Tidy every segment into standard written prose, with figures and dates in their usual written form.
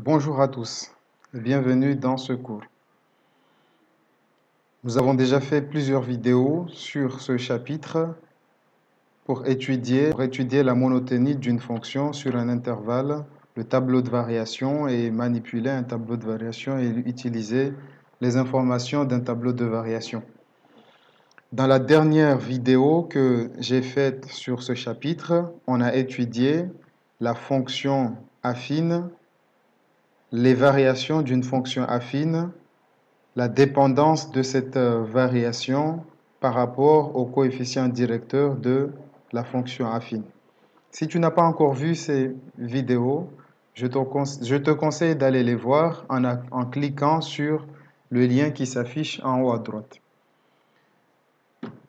Bonjour à tous, bienvenue dans ce cours. Nous avons déjà fait plusieurs vidéos sur ce chapitre pour étudier la monotonie d'une fonction sur un intervalle, le tableau de variation et manipuler un tableau de variation et utiliser les informations d'un tableau de variation. Dans la dernière vidéo que j'ai faite sur ce chapitre, on a étudié la fonction affine, les variations d'une fonction affine, la dépendance de cette variation par rapport au coefficient directeur de la fonction affine. Si tu n'as pas encore vu ces vidéos, je te conseille d'aller les voir en cliquant sur le lien qui s'affiche en haut à droite.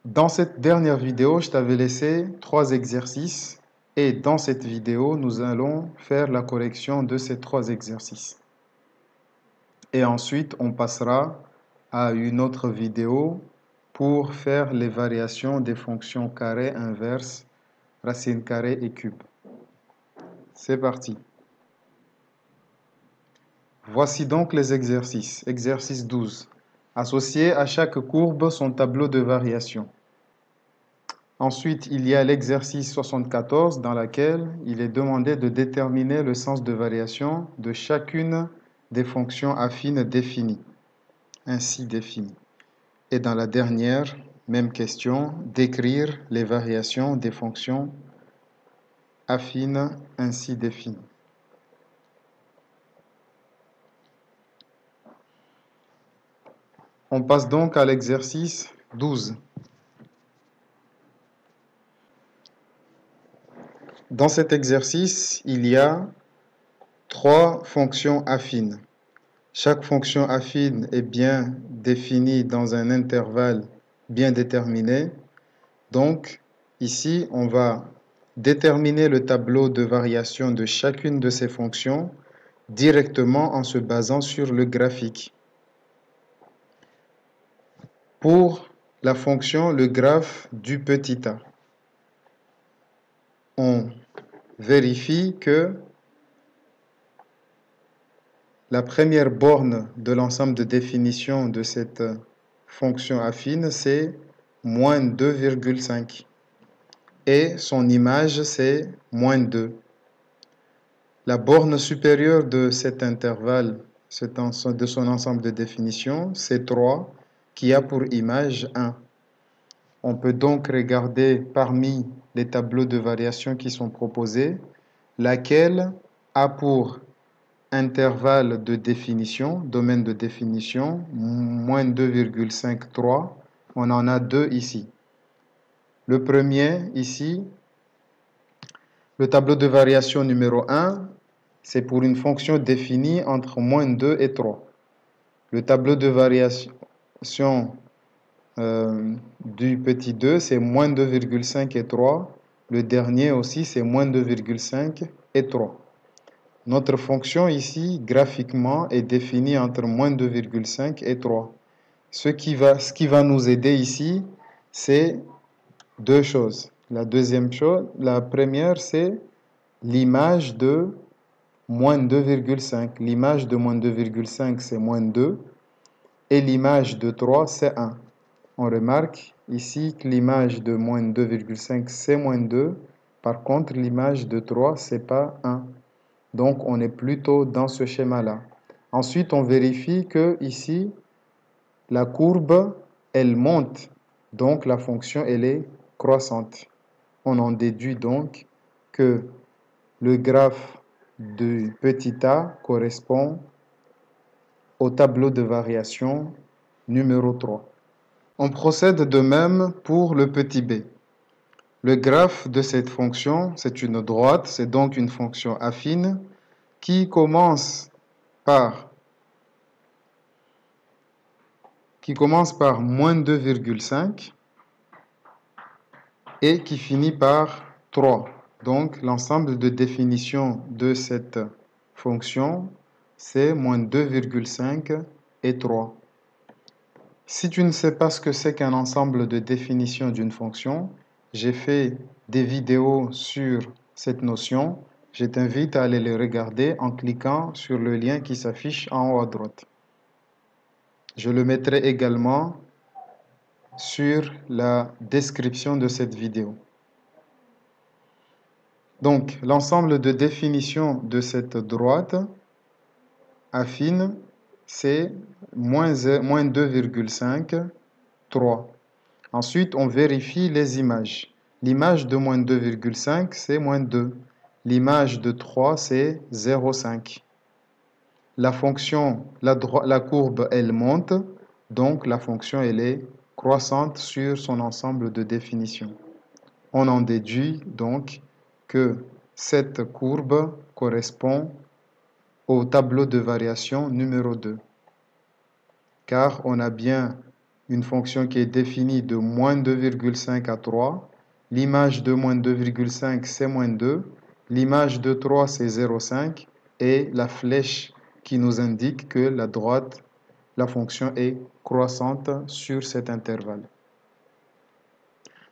Dans cette dernière vidéo, je t'avais laissé 3 exercices et dans cette vidéo, nous allons faire la correction de ces 3 exercices. Et ensuite, on passera à une autre vidéo pour faire les variations des fonctions carré, inverse, racine carrée et cube. C'est parti. Voici donc les exercices. Exercice 12. Associer à chaque courbe son tableau de variation. Ensuite, il y a l'exercice 74 dans lequel il est demandé de déterminer le sens de variation de chacune des fonctions affines définies, ainsi définies. Et dans la dernière, même question, décrire les variations des fonctions affines ainsi définies. On passe donc à l'exercice 12. Dans cet exercice, il y a 3 fonctions affines. Chaque fonction affine est bien définie dans un intervalle bien déterminé. Donc, ici, on va déterminer le tableau de variation de chacune de ces fonctions directement en se basant sur le graphique. Pour la fonction, le graphe du petit a, on vérifie que la première borne de l'ensemble de définition de cette fonction affine, c'est moins 2,5. Et son image, c'est moins 2. La borne supérieure de cet intervalle, de son ensemble de définition, c'est 3, qui a pour image 1. On peut donc regarder parmi les tableaux de variation qui sont proposés, laquelle a pour intervalle de définition, domaine de définition, moins 2,53. On en a 2 ici. Le premier, ici, le tableau de variation numéro 1, c'est pour une fonction définie entre moins 2 et 3. Le tableau de variation du petit 2, c'est moins 2,5 et 3. Le dernier aussi, c'est moins 2,5 et 3. Notre fonction ici, graphiquement, est définie entre moins 2,5 et 3. Ce qui va nous aider ici, c'est 2 choses. La première, c'est l'image de moins 2,5. L'image de moins 2,5, c'est moins 2. Et l'image de 3, c'est 1. On remarque ici que l'image de moins 2,5, c'est moins 2. Par contre, l'image de 3, c'est pas 1. Donc, on est plutôt dans ce schéma-là. Ensuite, on vérifie que ici, la courbe, elle monte. Donc, la fonction, elle est croissante. On en déduit donc que le graphe du petit a correspond au tableau de variation numéro 3. On procède de même pour le petit b. Le graphe de cette fonction, c'est une droite, c'est donc une fonction affine qui commence par moins 2,5 et qui finit par 3. Donc, l'ensemble de définition de cette fonction, c'est moins 2,5 et 3. Si tu ne sais pas ce que c'est qu'un ensemble de définition d'une fonction, j'ai fait des vidéos sur cette notion. Je t'invite à aller les regarder en cliquant sur le lien qui s'affiche en haut à droite. Je le mettrai également sur la description de cette vidéo. Donc, l'ensemble de définitions de cette droite affine, c'est moins 2,5, 3. Ensuite, on vérifie les images. L'image de moins 2,5, c'est moins 2. L'image de 3, c'est 0,5. La fonction, la courbe, elle monte, donc la fonction, elle est croissante sur son ensemble de définitions. On en déduit donc que cette courbe correspond au tableau de variation numéro 2. Car on a bien une fonction qui est définie de moins 2,5 à 3. L'image de moins 2,5, c'est moins 2. L'image de 3, c'est 0,5. Et la flèche qui nous indique que la fonction est croissante sur cet intervalle.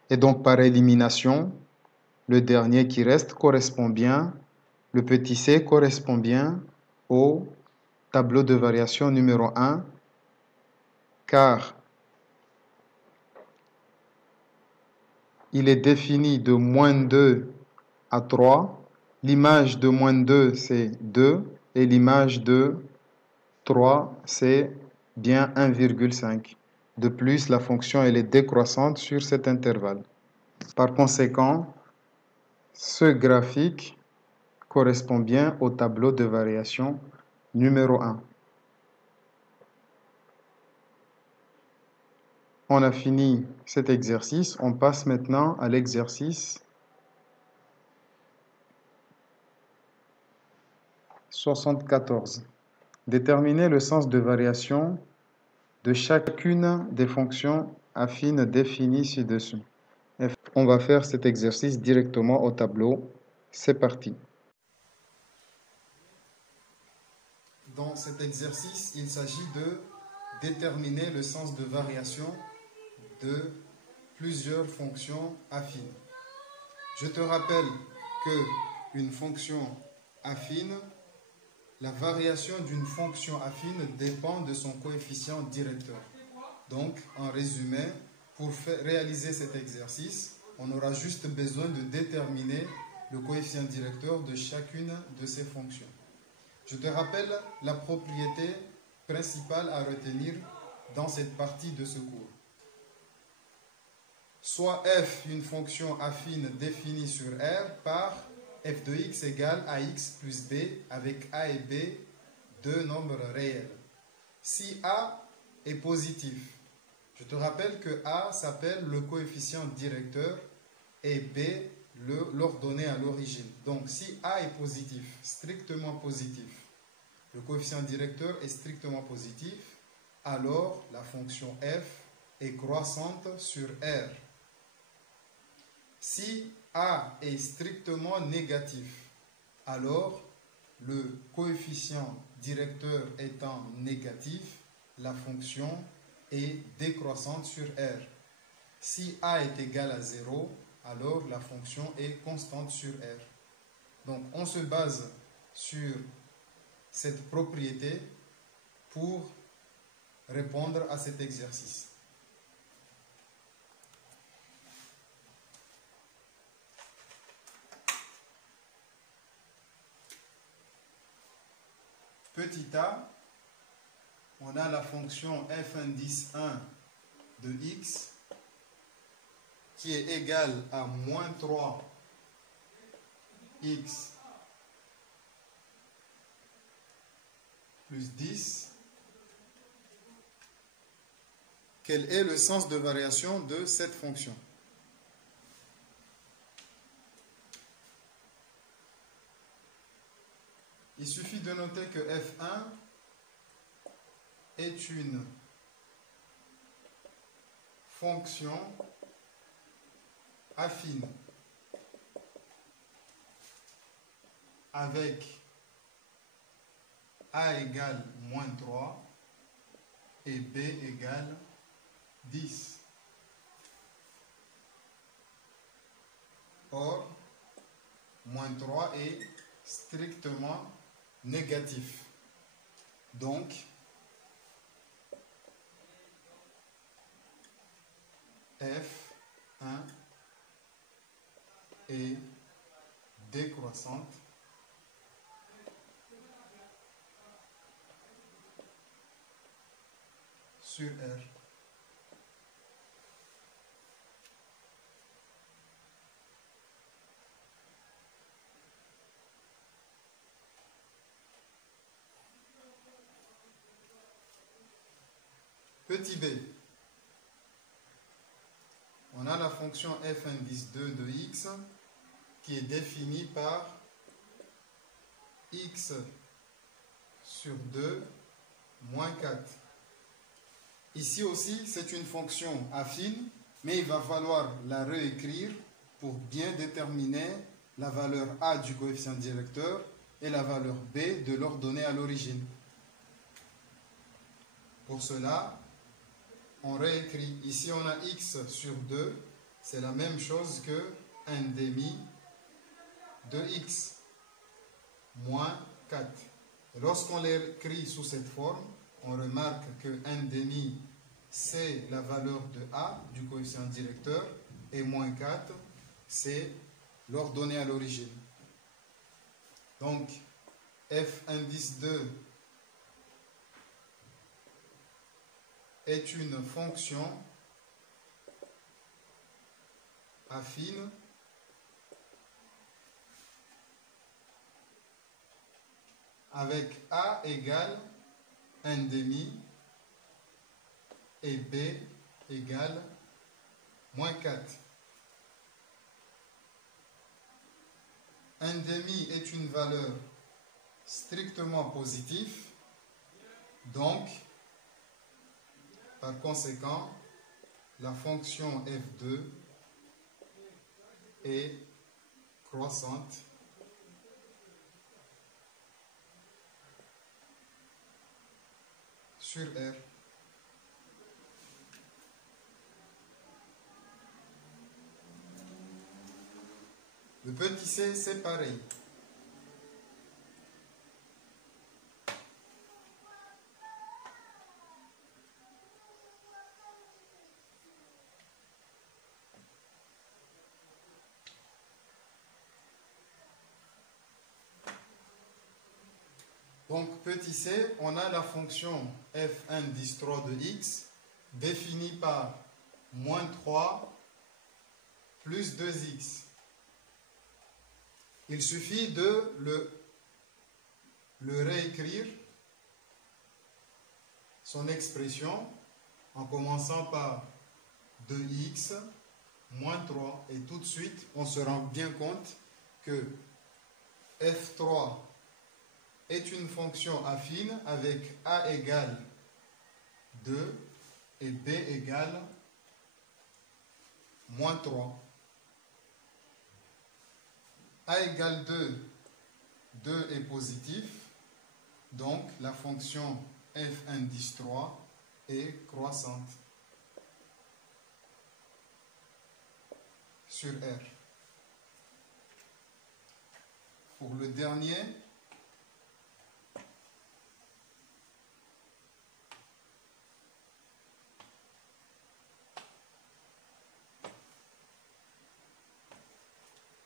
Et donc, par élimination, le dernier qui reste correspond bien, le petit c correspond bien au tableau de variation numéro 1, car il est défini de moins 2 à 3. L'image de moins 2, c'est 2. Et l'image de 3, c'est bien 1,5. De plus, la fonction elle est décroissante sur cet intervalle. Par conséquent, ce graphique correspond bien au tableau de variation numéro 1. On a fini cet exercice. On passe maintenant à l'exercice 74. Déterminer le sens de variation de chacune des fonctions affines définies ci-dessus. On va faire cet exercice directement au tableau. C'est parti. Dans cet exercice, il s'agit de déterminer le sens de variation de plusieurs fonctions affines. Je te rappelle qu'une fonction affine, la variation d'une fonction affine dépend de son coefficient directeur. Donc, en résumé, pour réaliser cet exercice, on aura juste besoin de déterminer le coefficient directeur de chacune de ces fonctions. Je te rappelle la propriété principale à retenir dans cette partie de ce cours. Soit f, une fonction affine définie sur R, par f de x égale ax plus b, avec a et b, deux nombres réels. Si a est positif, je te rappelle que a s'appelle le coefficient directeur et b l'ordonnée à l'origine. Donc si a est positif, strictement positif, le coefficient directeur est strictement positif, alors la fonction f est croissante sur R. Si a est strictement négatif, alors le coefficient directeur étant négatif, la fonction est décroissante sur R. Si a est égal à 0, alors la fonction est constante sur R. Donc on se base sur cette propriété pour répondre à cet exercice. Petit a, on a la fonction f indice 1 de x qui est égale à moins 3x plus 10. Quel est le sens de variation de cette fonction? Il suffit de noter que f1 est une fonction affine avec a égale moins 3 et b égale 10. Or, moins 3 est strictement négatif. Donc, F1 est décroissante sur R. Petit b, on a la fonction f indice 2 de x qui est définie par x sur 2 moins 4. Ici aussi, c'est une fonction affine, mais il va falloir la réécrire pour bien déterminer la valeur a du coefficient directeur et la valeur b de l'ordonnée à l'origine. Pour cela, on réécrit. Ici, on a x sur 2. C'est la même chose que 1 demi de x moins 4. Lorsqu'on l'écrit sous cette forme, on remarque que 1 demi, c'est la valeur de a du coefficient directeur et moins 4, c'est l'ordonnée à l'origine. Donc, f indice 2 est une fonction affine avec a égale 1 demi et b égale moins 4. 1 demi est une valeur strictement positive, donc par conséquent la fonction f2 est croissante sur R. Le petit c, c'est pareil. Donc, petit c, on a la fonction f indice 3 de x définie par moins 3 plus 2x. Il suffit de le réécrire, son expression, en commençant par 2x moins 3. Et tout de suite, on se rend bien compte que f3 est une fonction affine avec a égale 2 et b égale moins 3. A égale 2, 2 est positif, donc la fonction f indice 3 est croissante sur R. Pour le dernier,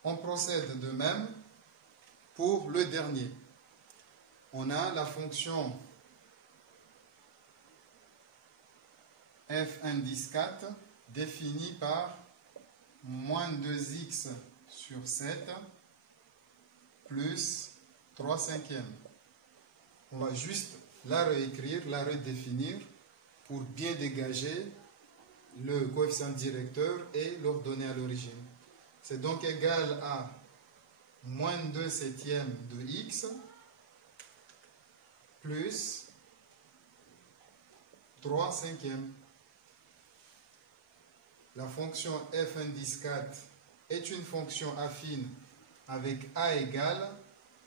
on procède de même pour le dernier. On a la fonction f indice 4 définie par moins 2x sur 7 plus 3 cinquièmes. On va juste la réécrire, la redéfinir pour bien dégager le coefficient directeur et l'ordonnée à l'origine. C'est donc égal à moins 2 septièmes de x plus 3 cinquièmes. La fonction f indice 4 est une fonction affine avec a égale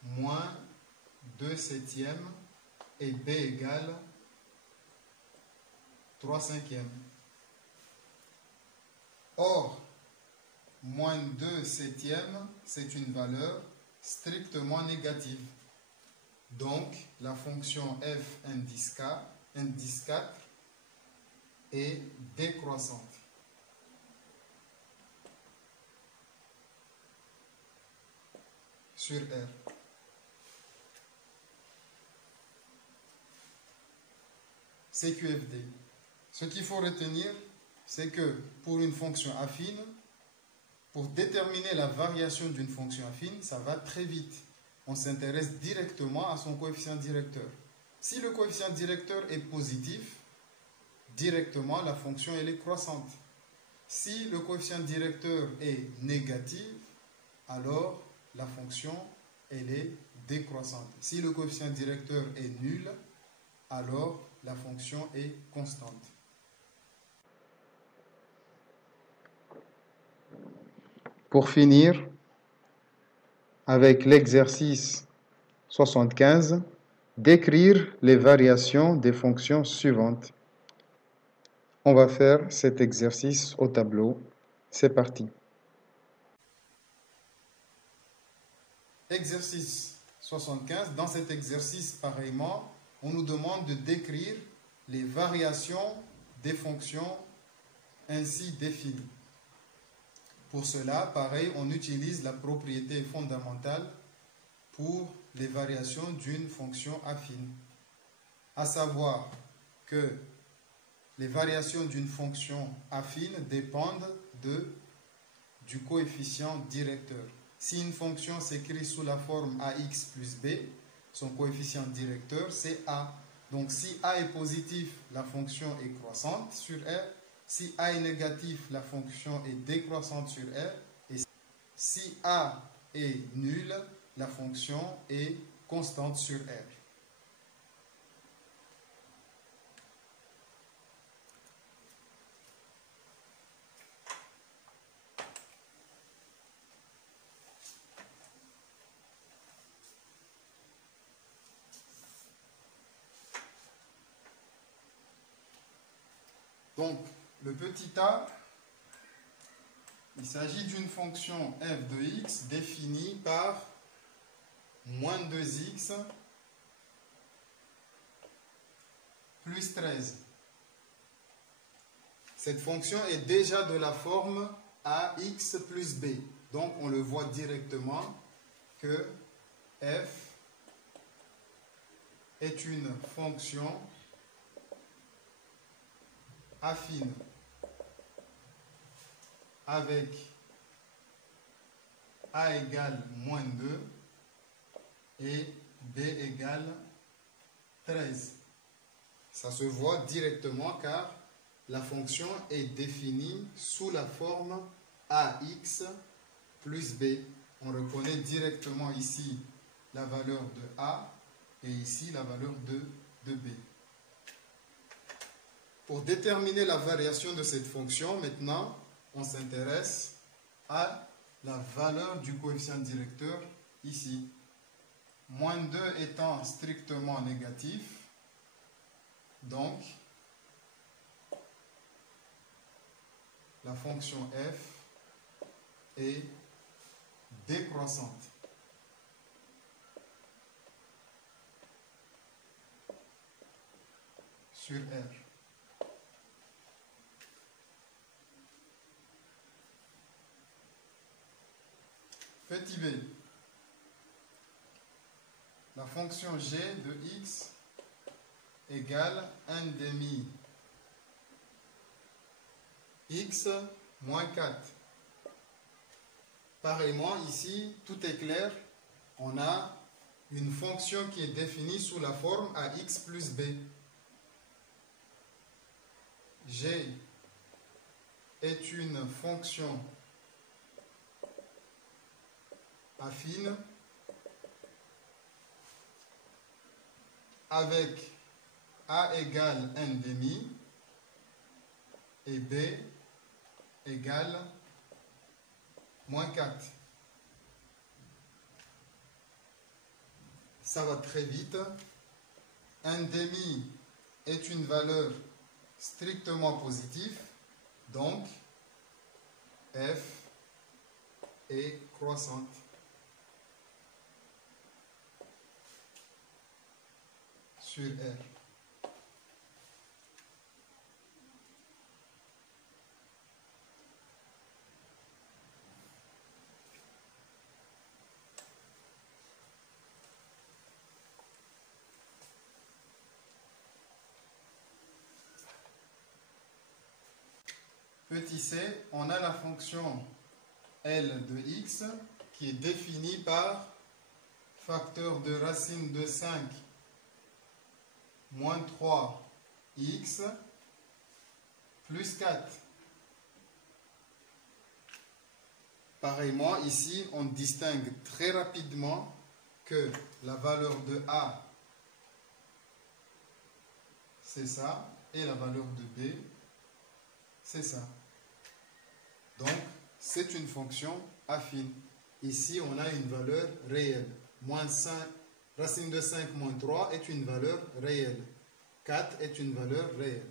moins 2 septièmes et b égale 3 cinquièmes. Or, moins 2 septièmes, c'est une valeur strictement négative. Donc, la fonction f indice 4 est décroissante. Sur R. CQFD. Ce qu'il faut retenir, c'est que pour une fonction affine, pour déterminer la variation d'une fonction affine, ça va très vite. On s'intéresse directement à son coefficient directeur. Si le coefficient directeur est positif, directement la fonction elle est croissante. Si le coefficient directeur est négatif, alors la fonction elle est décroissante. Si le coefficient directeur est nul, alors la fonction est constante. Pour finir, avec l'exercice 75, décrire les variations des fonctions suivantes. On va faire cet exercice au tableau. C'est parti. Exercice 75. Dans cet exercice, pareillement, on nous demande de décrire les variations des fonctions ainsi définies. Pour cela, pareil, on utilise la propriété fondamentale pour les variations d'une fonction affine. À savoir que les variations d'une fonction affine dépendent du coefficient directeur. Si une fonction s'écrit sous la forme ax plus b, son coefficient directeur c'est a. Donc si a est positif, la fonction est croissante sur R. Si a est négatif, la fonction est décroissante sur R. Et si a est nul, la fonction est constante sur R. Donc, le petit a, il s'agit d'une fonction f de x définie par moins 2x plus 13. Cette fonction est déjà de la forme ax plus b. Donc, on le voit directement que f est une fonction affine avec a égale moins 2 et b égale 13. Ça se voit directement car la fonction est définie sous la forme ax plus b. On reconnaît directement ici la valeur de a et ici la valeur de b. Pour déterminer la variation de cette fonction, maintenant, on s'intéresse à la valeur du coefficient directeur ici. Moins 2 étant strictement négatif, donc la fonction f est décroissante. Sur R. Petit b, la fonction g de x égale 1 demi x moins 4. Pareillement, ici, tout est clair. On a une fonction qui est définie sous la forme ax plus b. G est une fonction affine avec a égale 1 demi et b égale moins 4. Ça va très vite. 1 demi est une valeur strictement positive, donc f est croissante. sur R. Petit c, on a la fonction L de x qui est définie par facteur de racine de 5 moins 3x plus 4. Pareillement, ici, on distingue très rapidement que la valeur de a, c'est ça, et la valeur de b, c'est ça. Donc, c'est une fonction affine. Ici, on a une valeur réelle. Moins 5, racine de 5 moins 3 est une valeur réelle. 4 est une valeur réelle.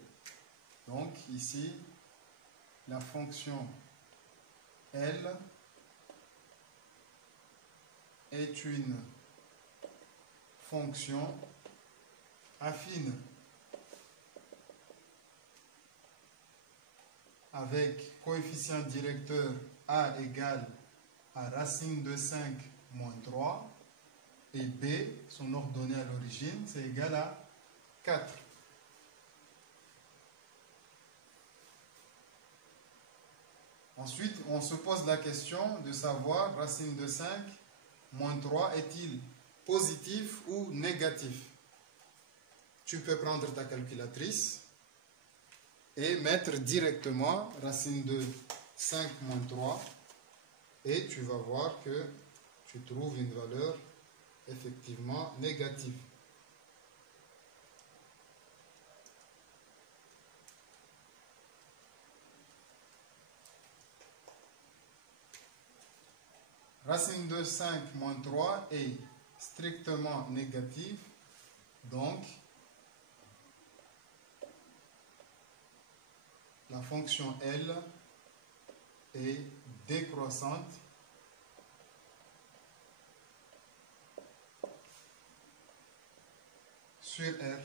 Donc, ici, la fonction L est une fonction affine avec coefficient directeur a égale à racine de 5 moins 3 et b, son ordonnée à l'origine, c'est égal à 4. Ensuite, on se pose la question de savoir racine de 5 moins 3 est-il positif ou négatif? Tu peux prendre ta calculatrice et mettre directement racine de 5 moins 3 et tu vas voir que tu trouves une valeur effectivement négative. Racine de 5 moins 3 est strictement négative, donc la fonction L est décroissante sur R.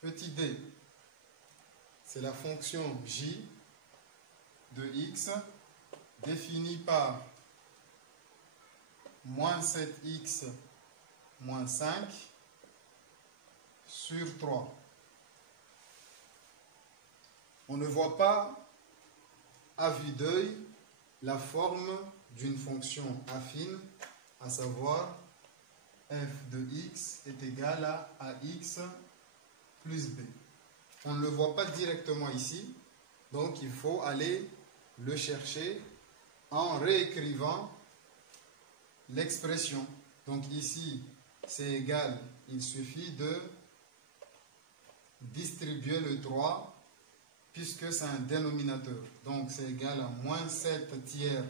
Petit d, c'est la fonction j de x définie par moins 7x moins 5 sur 3. On ne voit pas à vue d'œil la forme d'une fonction affine, à savoir f de x est égal à ax plus b. On ne le voit pas directement ici, donc il faut aller le chercher en réécrivant l'expression. Donc ici, c'est égal, il suffit de distribuer le 3 puisque c'est un dénominateur. Donc c'est égal à moins 7 tiers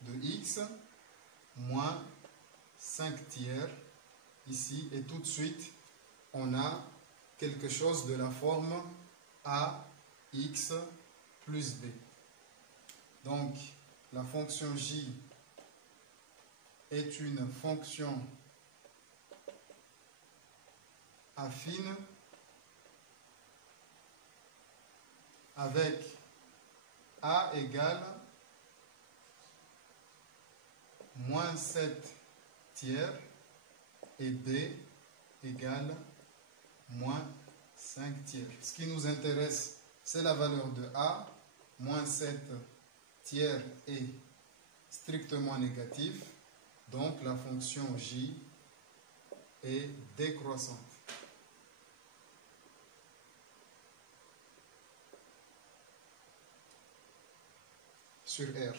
de x moins 5 tiers ici. Et tout de suite, on a quelque chose de la forme ax plus b. Donc la fonction j est une fonction affine avec a égale moins 7 tiers et b égale moins 5 tiers. Ce qui nous intéresse, c'est la valeur de a. Moins 7 tiers est strictement négatif. Donc la fonction j est décroissante. Sur R.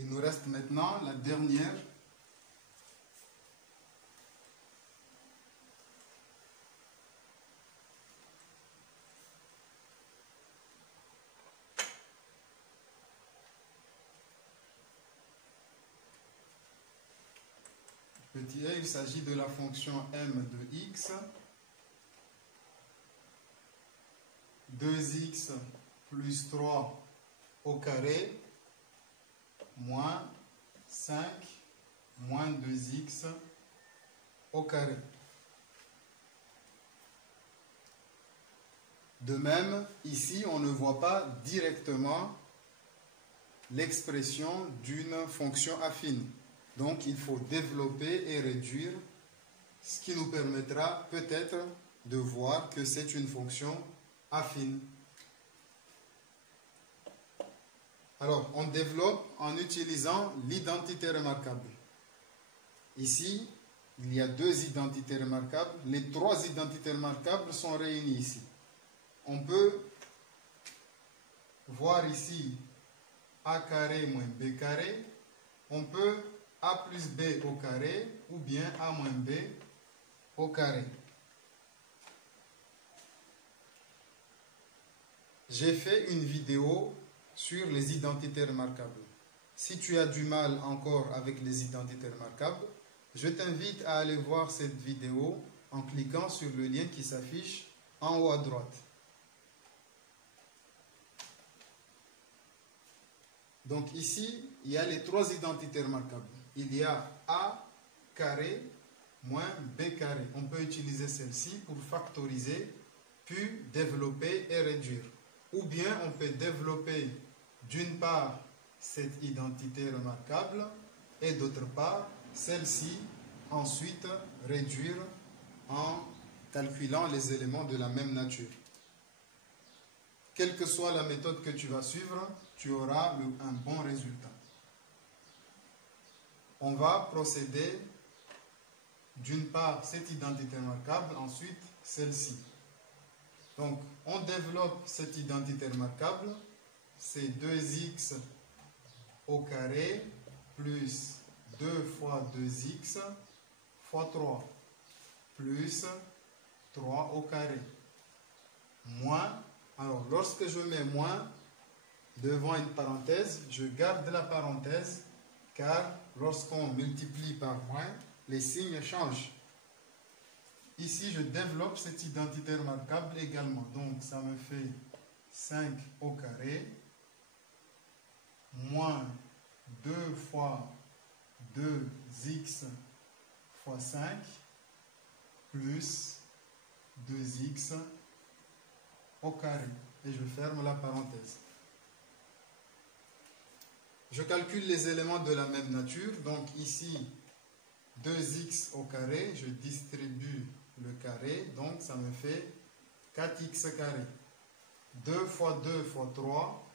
Il nous reste maintenant la dernière. Petit a, il s'agit de la fonction m de x 2x plus 3 au carré moins 5 moins 2x au carré. De même, ici, on ne voit pas directement l'expression d'une fonction affine. Donc, il faut développer et réduire, ce qui nous permettra peut-être de voir que c'est une fonction affine. Alors, on développe en utilisant l'identité remarquable. Ici, il y a deux identités remarquables. Les trois identités remarquables sont réunies ici. On peut voir ici a carré moins b carré. On peut a plus b au carré ou bien a moins b au carré. J'ai fait une vidéo sur les identités remarquables. Si tu as du mal encore avec les identités remarquables, je t'invite à aller voir cette vidéo en cliquant sur le lien qui s'affiche en haut à droite. Donc ici, il y a les trois identités remarquables. Il y a a carré moins b carré. On peut utiliser celle-ci pour factoriser, puis développer et réduire. Ou bien on peut développer d'une part cette identité remarquable et d'autre part celle-ci, ensuite réduire en calculant les éléments de la même nature. Quelle que soit la méthode que tu vas suivre, tu auras un bon résultat. On va procéder d'une part cette identité remarquable, ensuite celle-ci. Donc, on développe cette identité remarquable, c'est 2x au carré plus 2 fois 2x fois 3 plus 3 au carré moins. Alors, lorsque je mets moins devant une parenthèse, je garde la parenthèse car lorsqu'on multiplie par moins, les signes changent. Ici, je développe cette identité remarquable également. Donc, ça me fait 5 au carré moins 2 fois 2x fois 5 plus 2x au carré. Et je ferme la parenthèse. Je calcule les éléments de la même nature. Donc ici, 2x au carré, je distribue le carré. Donc ça me fait 4x carré. 2 fois 2 fois 3,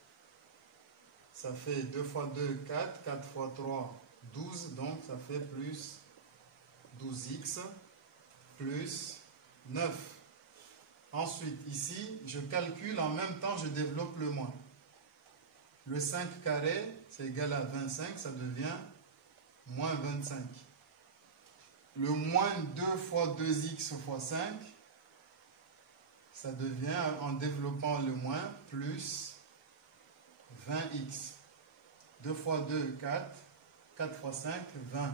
ça fait 2 fois 2, 4. 4 fois 3, 12. Donc ça fait plus 12x plus 9. Ensuite, ici, je calcule en même temps, je développe le moins. Le 5 carré, c'est égal à 25, ça devient moins 25. Le moins 2 fois 2x fois 5, ça devient, en développant le moins, plus 20x. 2 fois 2, 4. 4 fois 5, 20.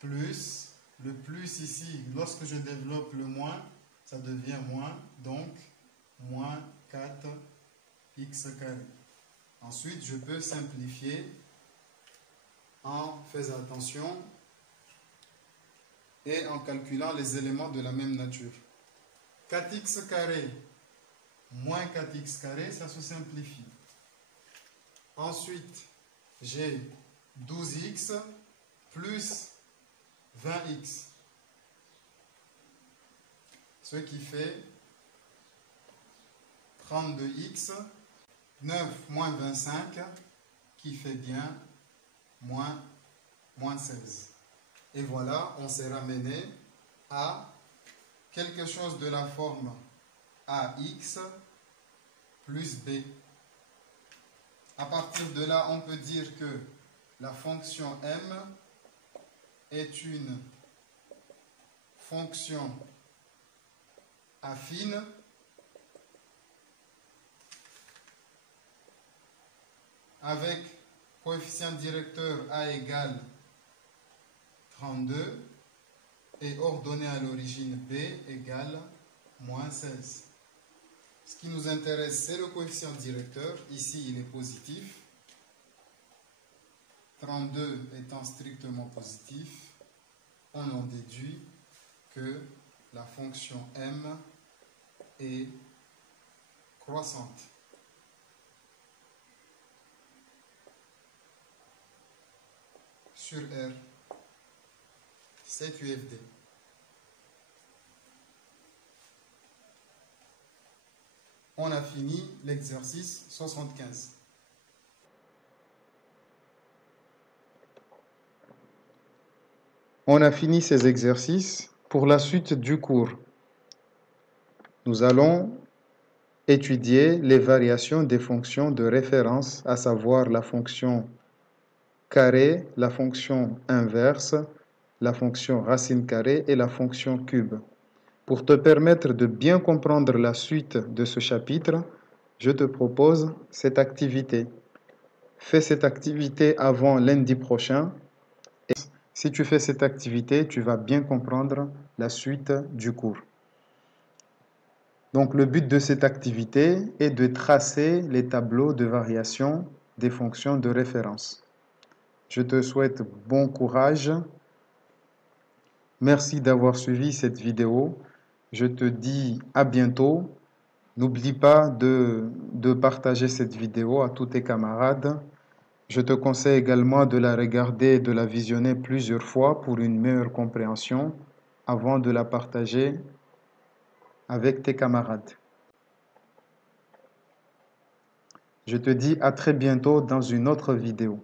Plus, le plus ici, lorsque je développe le moins, ça devient moins, donc moins 4x carré. Ensuite, je peux simplifier en faisant attention et en calculant les éléments de la même nature. 4x carré moins 4x carré, ça se simplifie. Ensuite, j'ai 12x plus 20x. Ce qui fait 32x, 9 moins 25, qui fait bien moins 16. Et voilà, on s'est ramené à quelque chose de la forme ax plus b. À partir de là, on peut dire que la fonction m est une fonction affine avec coefficient directeur a égale 32 et ordonnée à l'origine b égale moins 16. Ce qui nous intéresse, c'est le coefficient directeur. Ici, il est positif. 32 étant strictement positif, on en déduit que la fonction m est croissante. Sur R, CQFD. On a fini l'exercice 75. On a fini ces exercices. Pour la suite du cours, nous allons étudier les variations des fonctions de référence, à savoir la fonction carré, la fonction inverse, la fonction racine carrée et la fonction cube. Pour te permettre de bien comprendre la suite de ce chapitre, je te propose cette activité. Fais cette activité avant lundi prochain. Et si tu fais cette activité, tu vas bien comprendre la suite du cours. Donc le but de cette activité est de tracer les tableaux de variation des fonctions de référence. Je te souhaite bon courage. Merci d'avoir suivi cette vidéo. Je te dis à bientôt. N'oublie pas de partager cette vidéo à tous tes camarades. Je te conseille également de la regarder et de la visionner plusieurs fois pour une meilleure compréhension avant de la partager avec tes camarades. Je te dis à très bientôt dans une autre vidéo.